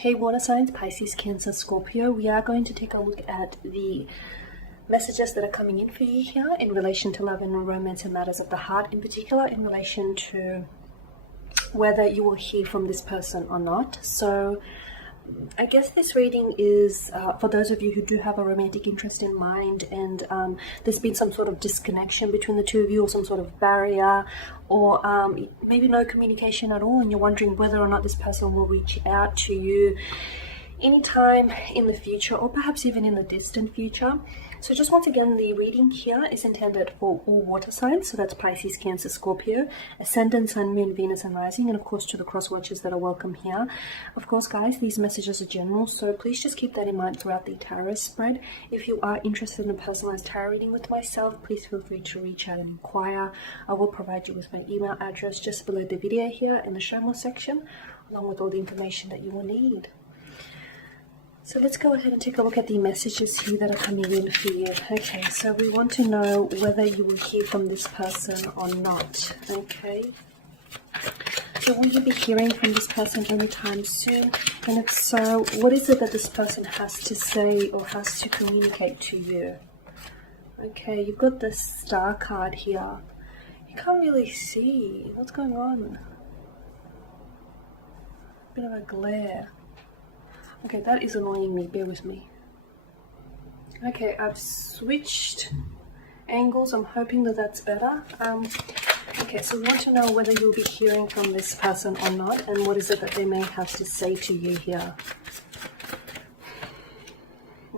Hey water signs, Pisces, Cancer, Scorpio. We are going to take a look at the messages that are coming in for you here in relation to love and romance and matters of the heart, in particular in relation to whether you will hear from this person or not. So I guess this reading is for those of you who do have a romantic interest in mind, and there's been some sort of disconnection between the two of you, or some sort of barrier, or maybe no communication at all, and you're wondering whether or not this person will reach out to you anytime in the future, or perhaps even in the distant future. So just once again, the reading here is intended for all water signs, so that's Pisces, Cancer, Scorpio, Ascendant, Sun, Moon, Venus and Rising, and of course to the cross watchers that are welcome here. Of course guys, these messages are general, so please just keep that in mind throughout the tarot spread. If you are interested in a personalized tarot reading with myself, please feel free to reach out and inquire. I will provide you with my email address just below the video here in the show more section, along with all the information that you will need. So let's go ahead and take a look at the messages here that are coming in for you. Okay, so we want to know whether you will hear from this person or not. Okay, so will you be hearing from this person anytime soon? And if so, what is it that this person has to say or has to communicate to you? Okay, you've got the Star card here. You can't really see what's going on. Bit of a glare. Okay, that is annoying me, bear with me. Okay, I've switched angles, I'm hoping that that's better. Okay, so we want to know whether you'll be hearing from this person or not, and what is it that they may have to say to you here.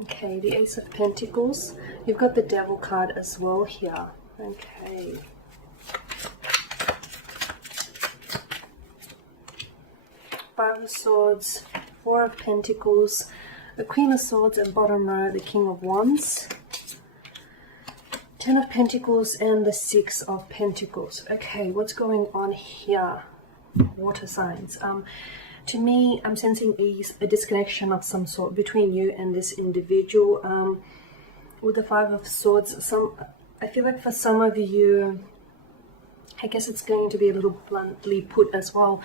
Okay, the Ace of Pentacles. You've got the Devil card as well here. Okay. Five of Swords, Four of Pentacles, the Queen of Swords, and bottom row, the King of Wands, Ten of Pentacles, and the Six of Pentacles. Okay, what's going on here, water signs? To me, I'm sensing a disconnection of some sort between you and this individual. With the Five of Swords, I feel like for some of you, I guess it's going to be a little bluntly put as well,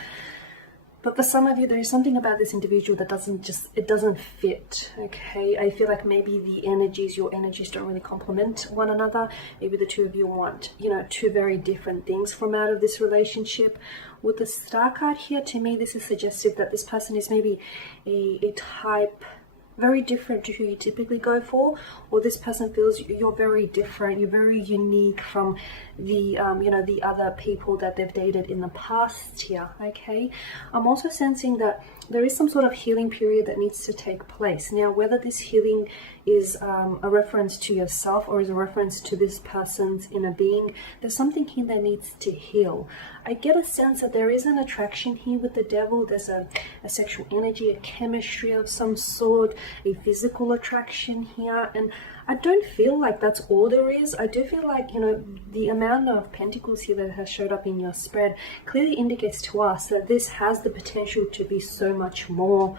but for some of you, there is something about this individual that doesn't fit, okay? I feel like maybe your energies don't really complement one another. Maybe the two of you want, two very different things from out of this relationship. With the Star card here, to me, this is suggestive that this person is maybe a type very different to who you typically go for, or this person feels you're very different, you're very unique from the the other people that they've dated in the past here. Okay, I'm also sensing that there is some sort of healing period that needs to take place. Now, whether this healing is a reference to yourself or is a reference to this person's inner being, there's something here that needs to heal. I get a sense that there is an attraction here with the Devil. There's a sexual energy, a chemistry of some sort, a physical attraction here, and I don't feel like that's all there is. I do feel like, the amount of Pentacles here that has showed up in your spread clearly indicates to us that this has the potential to be so much more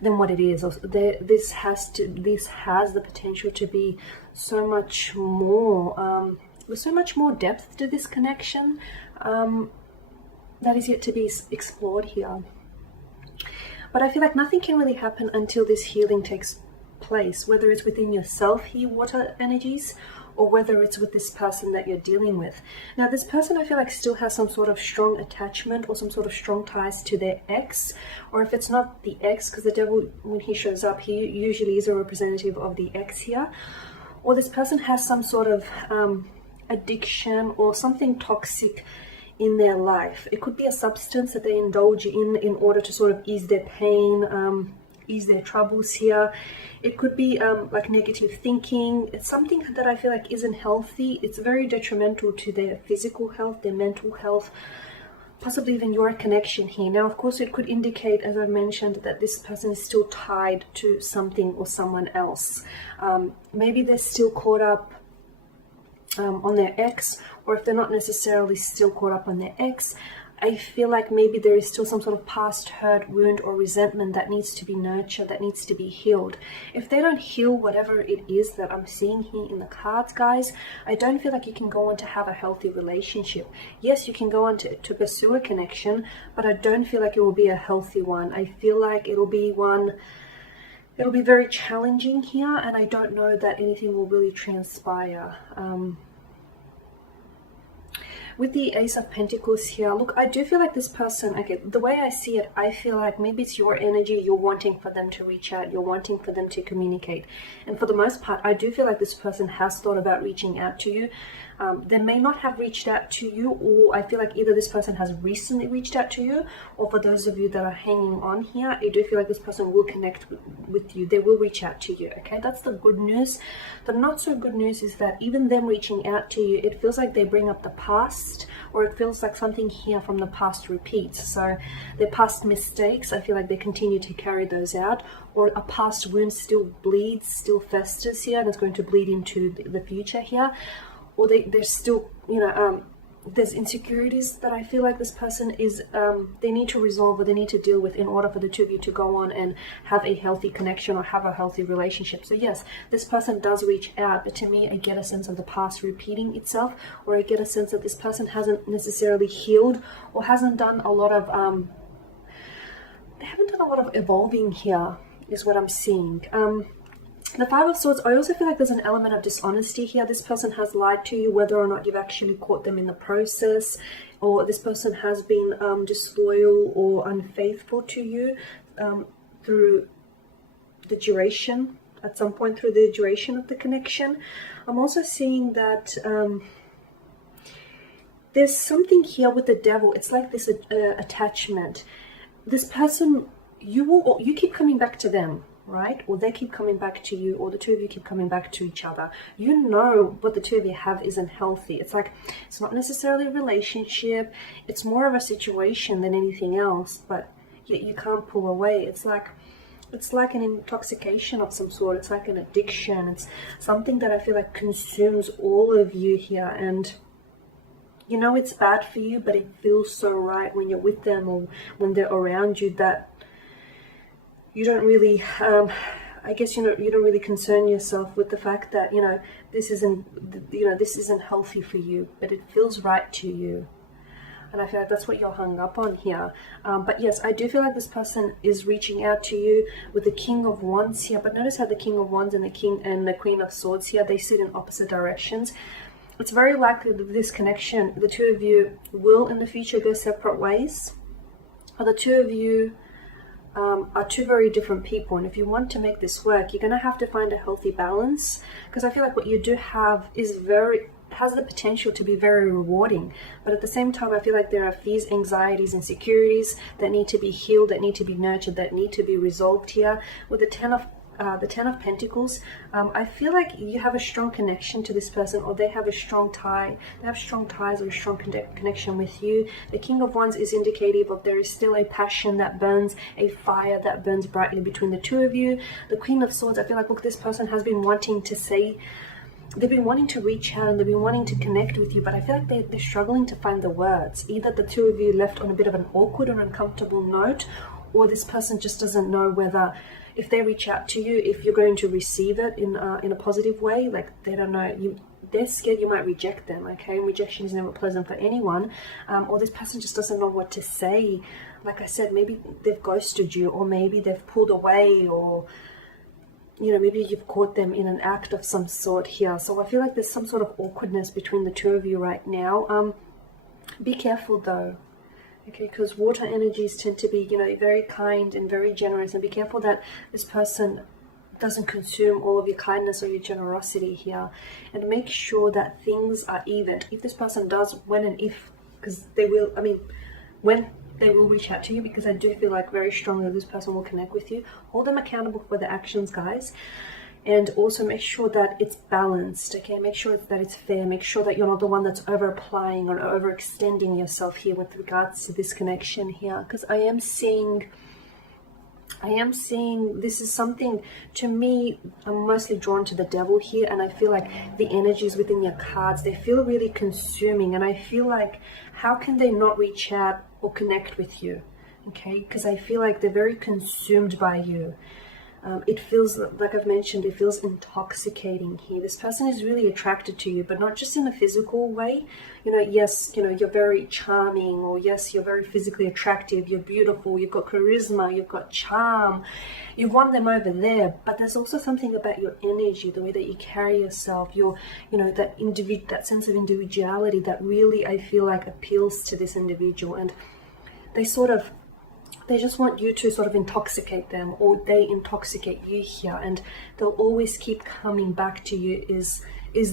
than what it is. This has the potential to be so much more, with so much more depth to this connection that is yet to be explored here. But I feel like nothing can really happen until this healing takes place, whether it's within yourself here, water energies, or whether it's with this person that you're dealing with. Now, this person, I feel like, still has some sort of strong attachment or some sort of strong ties to their ex, or if it's not the ex, because the Devil, when he shows up, he usually is a representative of the ex here, or this person has some sort of addiction or something toxic in their life. It could be a substance that they indulge in order to sort of ease their pain, ease their troubles here. It could be like negative thinking. It's something that I feel like isn't healthy. It's very detrimental to their physical health, their mental health, possibly even your connection here. Now, of course, it could indicate, as I mentioned, that this person is still tied to something or someone else. Maybe they're still caught up on their ex, or if they're not necessarily still caught up on their ex, I feel like maybe there is still some sort of past hurt, wound, or resentment that needs to be nurtured, that needs to be healed. If they don't heal whatever it is that I'm seeing here in the cards, guys, I don't feel like you can go on to have a healthy relationship. Yes, you can go on to pursue a connection, but I don't feel like it will be a healthy one. I feel like it'll be very challenging here, and I don't know that anything will really transpire. With the Ace of Pentacles here, look, I do feel like this person, okay, the way I see it, I feel like maybe it's your energy, you're wanting for them to reach out, you're wanting for them to communicate. And for the most part, I do feel like this person has thought about reaching out to you. They may not have reached out to you, or I feel like either this person has recently reached out to you, or for those of you that are hanging on here, I do feel like this person will connect with you. They will reach out to you, okay? That's the good news. The not so good news is that even them reaching out to you, it feels like they bring up the past, or it feels like something here from the past repeats. So their past mistakes, I feel like they continue to carry those out, or a past wound still bleeds, still festers here, and it's going to bleed into the future here. Or they're still, you know, there's insecurities that I feel like this person is, they need to resolve, or they need to deal with in order for the two of you to go on and have a healthy connection or have a healthy relationship. So yes, this person does reach out, but to me, I get a sense of the past repeating itself, or I get a sense that this person hasn't necessarily healed, or hasn't done a lot of, they haven't done a lot of evolving here, is what I'm seeing. The Five of Swords, I also feel like there's an element of dishonesty here. This person has lied to you, whether or not you've actually caught them in the process, or this person has been disloyal or unfaithful to you through the duration, at some point through the duration of the connection. I'm also seeing that there's something here with the Devil. It's like this attachment. This person, you keep coming back to them, right? Or they keep coming back to you, or the two of you keep coming back to each other. You know what the two of you have isn't healthy. It's like, it's not necessarily a relationship, it's more of a situation than anything else, but yet you can't pull away. It's like an intoxication of some sort. It's like an addiction. It's something that I feel like consumes all of you here, and you know it's bad for you, but it feels so right when you're with them or when they're around you, that you don't really, I guess, you don't really concern yourself with the fact that, this isn't healthy for you, but it feels right to you. And I feel like that's what you're hung up on here. But yes, I do feel like this person is reaching out to you with the King of Wands here. But notice how the King of Wands and the King and the Queen of Swords here, they sit in opposite directions. It's very likely that this connection, the two of you will in the future go separate ways. Or the two of you are two very different people, and if you want to make this work, you're going to have to find a healthy balance, because I feel like what you do have has the potential to be very rewarding, but at the same time I feel like there are fears, anxieties, insecurities that need to be healed, that need to be nurtured, that need to be resolved here. With the Ten of Pentacles, I feel like you have a strong connection to this person, or they have a strong tie. They have strong ties or a strong connection with you. The King of Wands is indicative of there is still a passion that burns, a fire that burns brightly between the two of you. The Queen of Swords, I feel like, look, this person has been wanting to say, they've been wanting to reach out and they've been wanting to connect with you, but I feel like they're struggling to find the words. Either the two of you left on a bit of an awkward or uncomfortable note, or this person just doesn't know whether, if they reach out to you, if you're going to receive it in a positive way. Like, they don't know, they're scared you might reject them, okay? And rejection is never pleasant for anyone. Or this person just doesn't know what to say. Like I said, maybe they've ghosted you, or maybe they've pulled away, or maybe you've caught them in an act of some sort here. So I feel like there's some sort of awkwardness between the two of you right now. Be careful though. Okay, because water energies tend to be, very kind and very generous, and be careful that this person doesn't consume all of your kindness or your generosity here, and make sure that things are even. If this person does, when and if, because they will, when they will reach out to you, because I do feel like very strongly this person will connect with you, hold them accountable for their actions, guys. And also make sure that it's balanced, okay? Make sure that it's fair. Make sure that you're not the one that's over-applying or overextending yourself here with regards to this connection here. Because I am seeing this is something, to me, I'm mostly drawn to the Devil here, and I feel like the energies within your cards, they feel really consuming, and I feel like, how can they not reach out or connect with you, okay? Because I feel like they're very consumed by you. It feels, like I've mentioned, it feels intoxicating here. This person is really attracted to you, but not just in a physical way. You know, yes, you know, you're very charming, or yes, you're very physically attractive, you're beautiful, you've got charisma, you've got charm. You've won them over there, but there's also something about your energy, the way that you carry yourself, your, you know, that sense of individuality that really, I feel like, appeals to this individual. And they just want you to sort of intoxicate them, or they intoxicate you here, and they'll always keep coming back to you is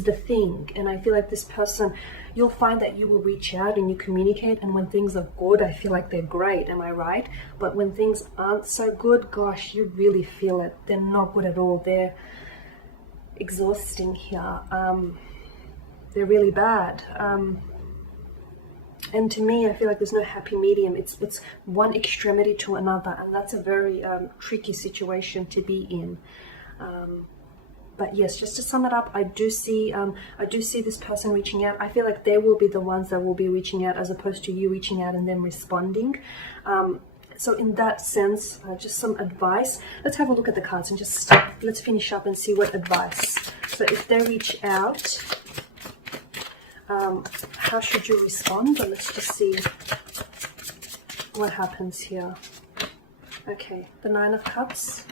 the thing. And I feel like this person, you'll find that you will reach out and you communicate, and when things are good, I feel like they're great, am I right? But when things aren't so good, gosh, you really feel it. They're not good at all. They're exhausting here. They're really bad. And to me, I feel like there's no happy medium. It's one extremity to another, and that's a very tricky situation to be in. But yes, just to sum it up, I do see this person reaching out. I feel like they will be the ones that will be reaching out, as opposed to you reaching out and them responding. So in that sense, just some advice. Let's have a look at the cards and just let's finish up and see what advice. So if they reach out, how should you respond? But let's just see what happens here. Okay, the Nine of Cups.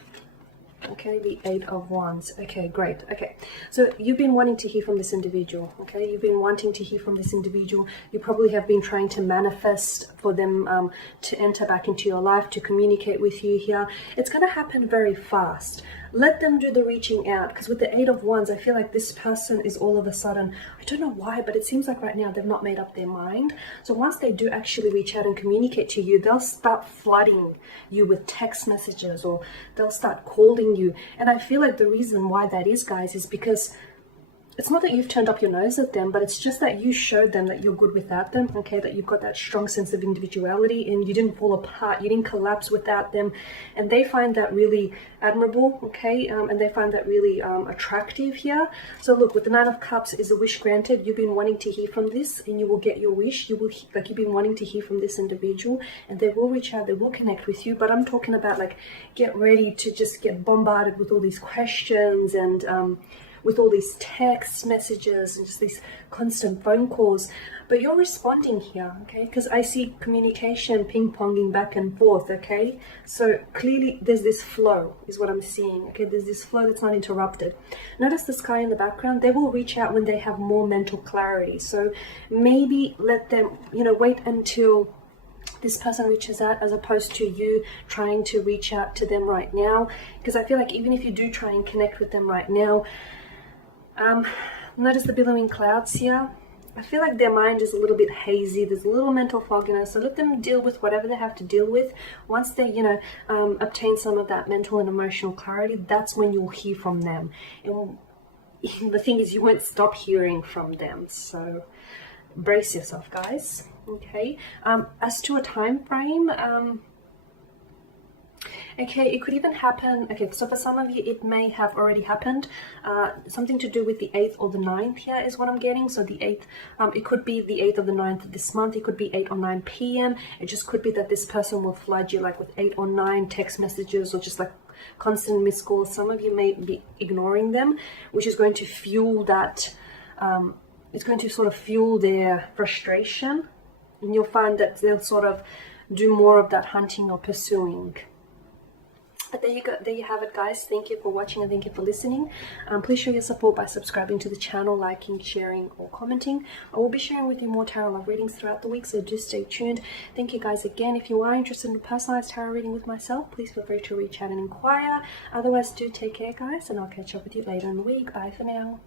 Okay, the Eight of Wands. Okay, great. Okay, so you've been wanting to hear from this individual. Okay, you've been wanting to hear from this individual. You probably have been trying to manifest for them to enter back into your life, to communicate with you here. It's going to happen very fast. Let them do the reaching out, because with the Eight of Wands, I feel like this person is all of a sudden, I don't know why, but it seems like right now they've not made up their mind. So once they do actually reach out and communicate to you, they'll start flooding you with text messages, or they'll start calling you. And I feel like the reason why that is, guys, is because it's not that you've turned up your nose at them, but it's just that you showed them that you're good without them, okay? That you've got that strong sense of individuality, and you didn't fall apart, you didn't collapse without them. And they find that really admirable, okay? And they find that really attractive here. So look, with the Nine of Cups is a wish granted. You've been wanting to hear from this, and you will get your wish. You will, like, you've been wanting to hear from this individual, and they will reach out, they will connect with you. But I'm talking about, like, get ready to just get bombarded with all these questions and with all these text messages and just these constant phone calls. But you're responding here, okay? Because I see communication ping-ponging back and forth, okay? So clearly there's this flow is what I'm seeing, okay? There's this flow that's not interrupted. Notice the sky in the background. They will reach out when they have more mental clarity. So maybe let them, you know, wait until this person reaches out, as opposed to you trying to reach out to them right now. Because I feel like even if you do try and connect with them right now, notice the billowing clouds here. I feel like their mind is a little bit hazy. There's a little mental fogginess. So let them deal with whatever they have to deal with. Once they, you know, obtain some of that mental and emotional clarity, that's when you'll hear from them. And the thing is, you won't stop hearing from them. So brace yourself, guys. Okay. As to a time frame, okay, it could even happen. Okay, so for some of you, it may have already happened. Something to do with the 8th or the 9th here is what I'm getting. So the 8th, it could be the 8th or the 9th of this month. It could be 8 or 9 p.m. It just could be that this person will flood you like with 8 or 9 text messages, or just like constant missed calls. Some of you may be ignoring them, which is going to fuel that. It's going to sort of fuel their frustration, and you'll find that they'll sort of do more of that hunting or pursuing. But there you go, there you have it, guys. Thank you for watching and thank you for listening. Please show your support by subscribing to the channel, liking, sharing, or commenting. I will be sharing with you more tarot love readings throughout the week, so do stay tuned. Thank you, guys, again. If you are interested in a personalized tarot reading with myself, please feel free to reach out and inquire. Otherwise, do take care, guys, and I'll catch up with you later in the week. Bye for now.